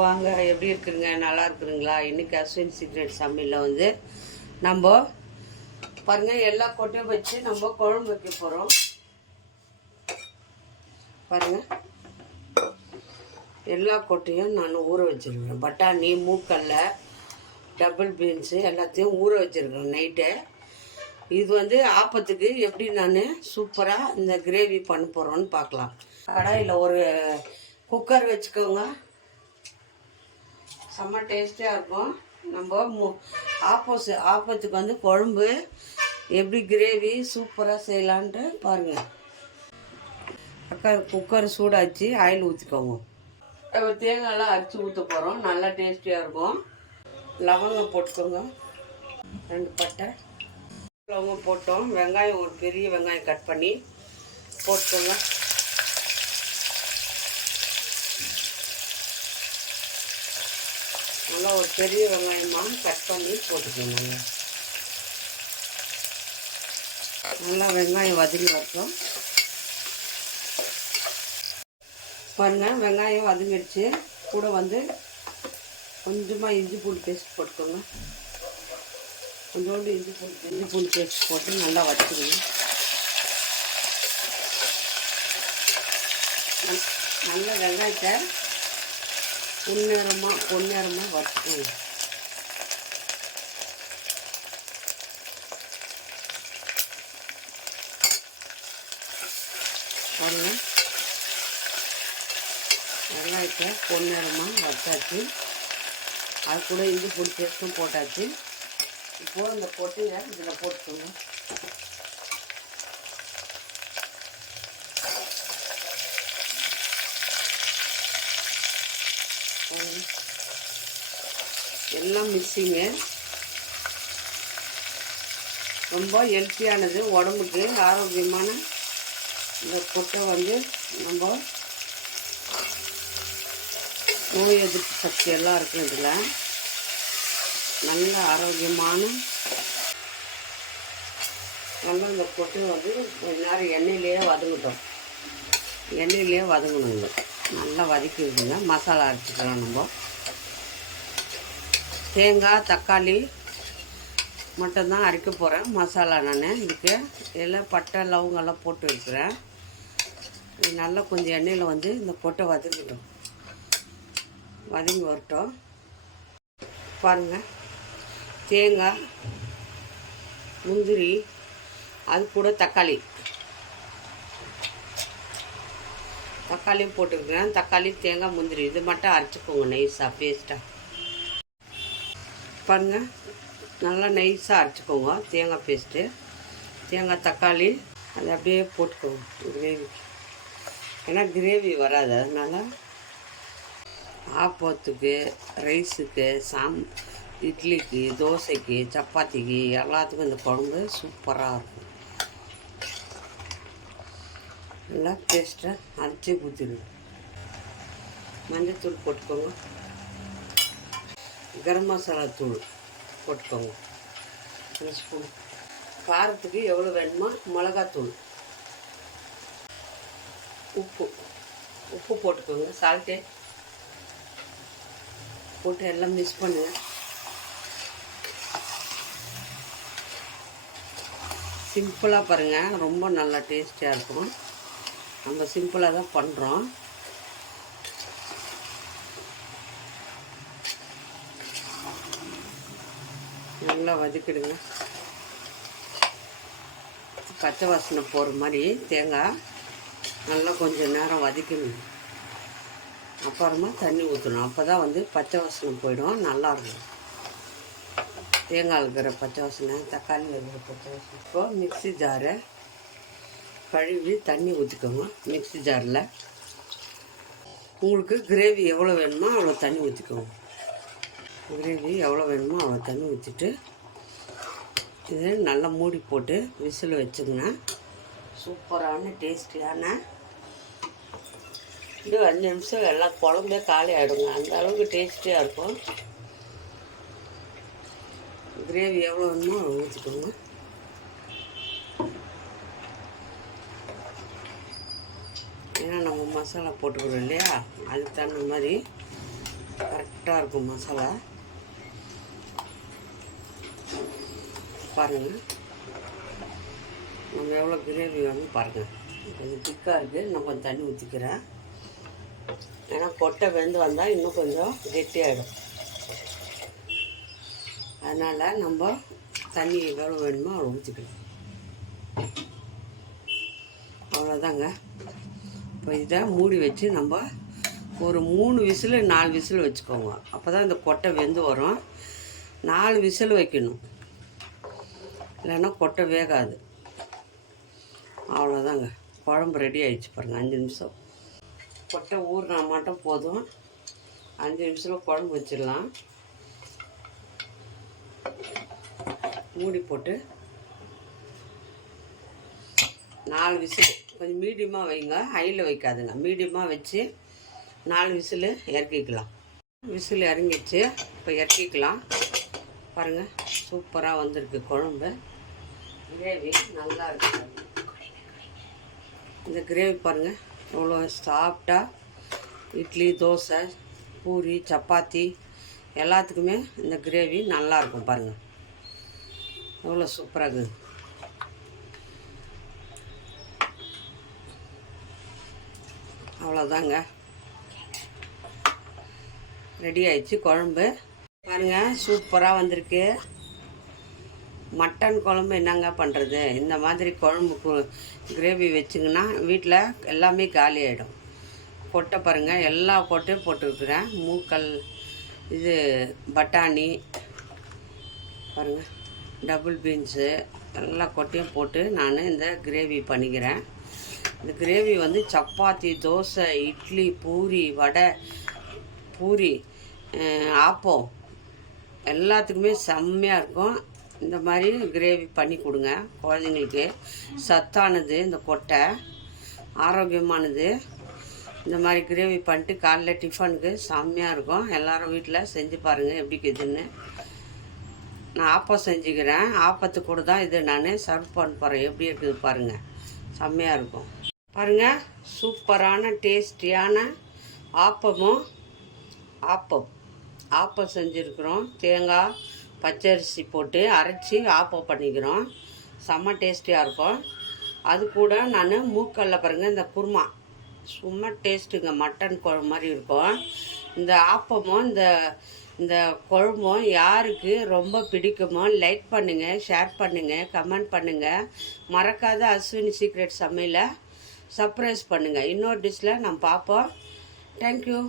வாங்க, எப்படி இருக்குங்க? நல்லா இருக்குதுங்களா? இன்றைக்கி அஸ்வின் சீக்ரெட் சமையலில் வந்து நம்ம பாருங்கள், எல்லா கொட்டையும் வச்சு நம்ம குழம்பு வைக்க போகிறோம். பாருங்கள், எல்லா கொட்டையும் நான் ஊற வச்சுருக்கேன். பட்டாணி, மூக்கல்ல, டபுள் பீன்ஸு எல்லாத்தையும் ஊற வச்சுருக்கேன் நைட்டு. இது வந்து ஆப்பத்துக்கு எப்படி நான் சூப்பராக இந்த கிரேவி பண்ண போகிறோன்னு பார்க்கலாம். கடாயில் ஒரு குக்கர் வச்சுக்கோங்க, செம்ம டேஸ்டியாக இருக்கும். நம்ம ஆப்பத்துக்கு வந்து குழம்பு எப்படி கிரேவி சூப்பராக செய்யலான்ட்டு பாருங்கள். குக்கர் சூடாச்சு, ஆயில் ஊற்றிக்கோங்க. தேங்காயெல்லாம் அரைச்சி ஊற்ற போகிறோம், நல்லா டேஸ்டியாக இருக்கும். லவங்கம் போட்டுக்கோங்க, 2 பட்டை லவங்கம் போட்டோம். வெங்காயம், ஒரு பெரிய வெங்காயம் கட் பண்ணி போட்டுக்கோங்க. நல்லா ஒரு பெரிய வெங்காயமாக கட் பண்ணி போட்டுக்கோங்க. நல்லா வெங்காயம் வதங்கி வரட்டும். பாருங்கள், வெங்காயம் வதங்கிடுச்சு. கூட வந்து கொஞ்சமாக இஞ்சி பூண்டு பேஸ்ட் போட்டுக்கோங்க. கொஞ்சோண்டு இஞ்சி பூண்டு பேஸ்ட் போட்டு நல்லா வதக்கிடுங்க. நல்ல வெங்காயத்தை பொன்னேரமாக வதக்குங்க. பாருங்கள், வெங்காயத்தை பொன்னேரமாக வச்சாச்சு. அது கூட இஞ்சி பூண்டு பேஸ்ட்டும் போட்டாச்சு. இப்போது இந்த கொட்டையை இதில் போட்டுக்கோங்க. எல்லாம் மிக்சிங்கு ரொம்ப ஹெல்த்தியானது, உடம்புக்கு ஆரோக்கியமான இந்த கொட்டை வந்து நம்ம நோய் எதிர்ப்பு சக்தி எல்லாம் இருக்குது. இதில் நல்ல ஆரோக்கியமான நல்லா இந்த கொட்டை வந்து கொஞ்ச நேரம் எண்ணெயிலேயே வதங்கணுங்க. நல்லா வதக்கிடுங்க. மசாலா அரைச்சிக்கலாம். நம்ம தேங்காய், தக்காளி மட்டும்தான் அரைக்க போகிறேன். மசாலா நான் இதுக்கு எல்லாம் பட்டை, லவங்கெல்லாம் போட்டு வைக்கிறேன். இது நல்லா கொஞ்சம் எண்ணெயில் வந்து இந்த கொட்டை வதங்கி வரட்டும். பாருங்கள், தேங்காய், முந்திரி, அது கூட தக்காளியும் போட்டுருக்கிறேன். தக்காளி, தேங்காய், முந்திரி இது மட்டும் அரைச்சிக்கோங்க நைஸாக, பேஸ்ட்டாக. பாருங்கள், நல்லா நைஸாக அரைச்சிக்கோங்க தேங்காய் பேஸ்ட்டு. தேங்காய், தக்காளி அதை அப்படியே போட்டுக்கோங்க கிரேவி. ஏன்னா கிரேவி வராது, அதனால் ஆப்பத்துக்கு, ரைஸுக்கு, இட்லிக்கு, தோசைக்கு, சப்பாத்திக்கு எல்லாத்துக்கும் இந்த குழம்பு சூப்பராக இருக்கும். நல்லா பேஸ்ட்டை அரைச்சி ஊற்றிடுங்க. மஞ்சள் போட்டுக்கோங்க. கரம் மசாலா தூள் போட்டுக்கோங்க 1 ஸ்பூன். காரத்துக்கு எவ்வளோ வேணுமோ மிளகாத்தூள், உப்பு போட்டுக்கோங்க. சால்ட்டு போட்டு எல்லாம் மிக்ஸ் பண்ணுங்கள். சிம்பிளாக பாருங்கள், ரொம்ப நல்லா டேஸ்டியாக இருக்கும். நம்ம சிம்பிளாக தான் பண்ணுறோம். நல்லா வதக்கிடுங்க. பச்சை வாசனை போகிற மாதிரி தேங்காய் நல்லா கொஞ்சம் நேரம் வதக்கணும். அப்புறமா தண்ணி ஊற்றணும். அப்போ தான் வந்து பச்சை வாசனை போயிடும், நல்லாயிருக்கும். தேங்காய் இருக்கிற பச்சை வாசனை, தக்காளி இருக்கிற பச்சை வாசனை. இப்போ மிக்ஸி ஜாரை கழுவி தண்ணி ஊற்றிக்கோங்க. மிக்ஸி ஜாரில் உங்களுக்கு கிரேவி எவ்வளோ வேணுமோ அவ்வளோ தண்ணி ஊற்றிக்கோங்க. கிரேவி எவ்வளோ வேணுமோ அவ்வளோ தண்ணி ஊற்றிட்டு இது நல்லா மூடி போட்டு விசில் வச்சுங்கன்னா சூப்பரான டேஸ்டியான இது 5 நிமிஷம் எல்லாம் குழம்பே காலி ஆகிடுங்க. அந்த அளவுக்கு டேஸ்டியாக இருக்கும். கிரேவி எவ்வளோ வேணுமோ அவ்வளோ ஊற்றிக்கோங்க. ஏன்னா நம்ம மசாலா போட்டுக்கிறோம் இல்லையா, அதுக்கு தகுந்த மாதிரி கரெக்டாக இருக்கும் மசாலா. பாருங்கள் நம்ம எவ்வளோ கிரேவி வந்து பாருங்கள். கொஞ்சம் திக்காக இருக்குது. இன்னும் கொஞ்சம் தண்ணி ஊற்றிக்கிறேன். ஏன்னா கொட்டை வெந்து வந்தால் இன்னும் கொஞ்சம் கெட்டியாகிடும். அதனால் நம்ம தண்ணி எவ்வளோ வேணுமோ அவ்வளோ ஊற்றிக்கணும். அவ்வளோதாங்க. இப்போ இதை மூடி வச்சு நம்ம ஒரு 3 விசில் 4 விசில் வச்சுக்கோங்க. அப்போ தான் இந்த கொட்டை வெந்து வரும். 4 விசில் வைக்கணும், இல்லைன்னா கொட்டை வேகாது. அவ்வளோதாங்க, குழம்பு ரெடி ஆகிடுச்சு பாருங்கள். 5 நிமிஷம் கொட்டை ஊறினா மட்டும் போதும். 5 நிமிஷத்தில் குழம்பு வச்சிடலாம். மூடி போட்டு 4 விசில், கொஞ்சம் மீடியமாக வைங்க, ஹையில் வைக்காதுங்க. மீடியமாக வச்சு 4 விசில் இறக்கிக்கலாம். விசில் இறங்கிடுச்சு. இப்போ இறக்கிக்கலாம். பாருங்கள், சூப்பராக வந்திருக்கு குழம்பு. கிரேவி நல்லா இருக்கு. இந்த கிரேவி பாருங்கள் எவ்வளோ சாஃப்டாக. இட்லி, தோசை, பூரி, சப்பாத்தி எல்லாத்துக்குமே இந்த கிரேவி நல்லாயிருக்கும். பாருங்கள் எவ்வளோ சூப்பராக இருக்குது. அவ்வளோதாங்க, ரெடி ஆயிடுச்சு குழம்பு. பாருங்கள் சூப்பராக வந்திருக்கு. மட்டன் குழம்பு என்னங்க பண்ணுறது? இந்த மாதிரி குழம்பு கிரேவி வச்சிங்கன்னா வீட்டில் எல்லாமே காலி ஆகிடும். கொட்டை பாருங்கள், எல்லா கொட்டையும் போட்டுருக்குறேன். மூக்கல், இது பட்டாணி பாருங்கள், டபுள் பீன்ஸு, எல்லா கொட்டையும் போட்டு நான் இந்த கிரேவி பண்ணிக்கிறேன். இந்த கிரேவி வந்து சப்பாத்தி, தோசை, இட்லி, பூரி, வடை, பூரி, ஆப்பம் எல்லாத்துக்குமே செம்மையாக இருக்கும். இந்த மாதிரி கிரேவி பண்ணி கொடுங்க குழந்தைங்களுக்கு. சத்தானது இந்த கொட்டை, ஆரோக்கியமானது. இந்த மாதிரி கிரேவி பண்ணிட்டு காலைல டிஃபனுக்கு செம்மையாக இருக்கும். எல்லோரும் வீட்டில் செஞ்சு பாருங்கள் எப்படி இருக்குதுன்னு. நான் ஆப்பம் செஞ்சுக்கிறேன். ஆப்பத்துக்கு கூட தான் இது நான் சர்வ் பண்ண போகிறேன். எப்படி இருக்குது பாருங்கள், செம்மையாக இருக்கும். பாருங்கள் சூப்பரான டேஸ்டியான ஆப்பம் செஞ்சுருக்குறோம். தேங்காய், பச்சரிசி போட்டு அரைச்சி ஆப்பம் பண்ணிக்கிறோம். செம்ம டேஸ்டியாக இருக்கும். அது கூட நான் மூக்கல்ல பாருங்கள், இந்த குருமா சும்மா டேஸ்ட்டுங்க. மட்டன் குழம்பு மாதிரி இருக்கும். இந்த ஆப்பமும் இந்த குழம்பும் யாருக்கு ரொம்ப பிடிக்குமோ லைக் பண்ணுங்கள், ஷேர் பண்ணுங்கள், கமெண்ட் பண்ணுங்கள். மறக்காத அஸ்வினி சீக்ரெட் சமையலை சர்ப்ரைஸ் பண்ணுங்கள். இன்னொரு டிஷ்ஷில் நம்ம பார்ப்போம். தேங்க்யூ.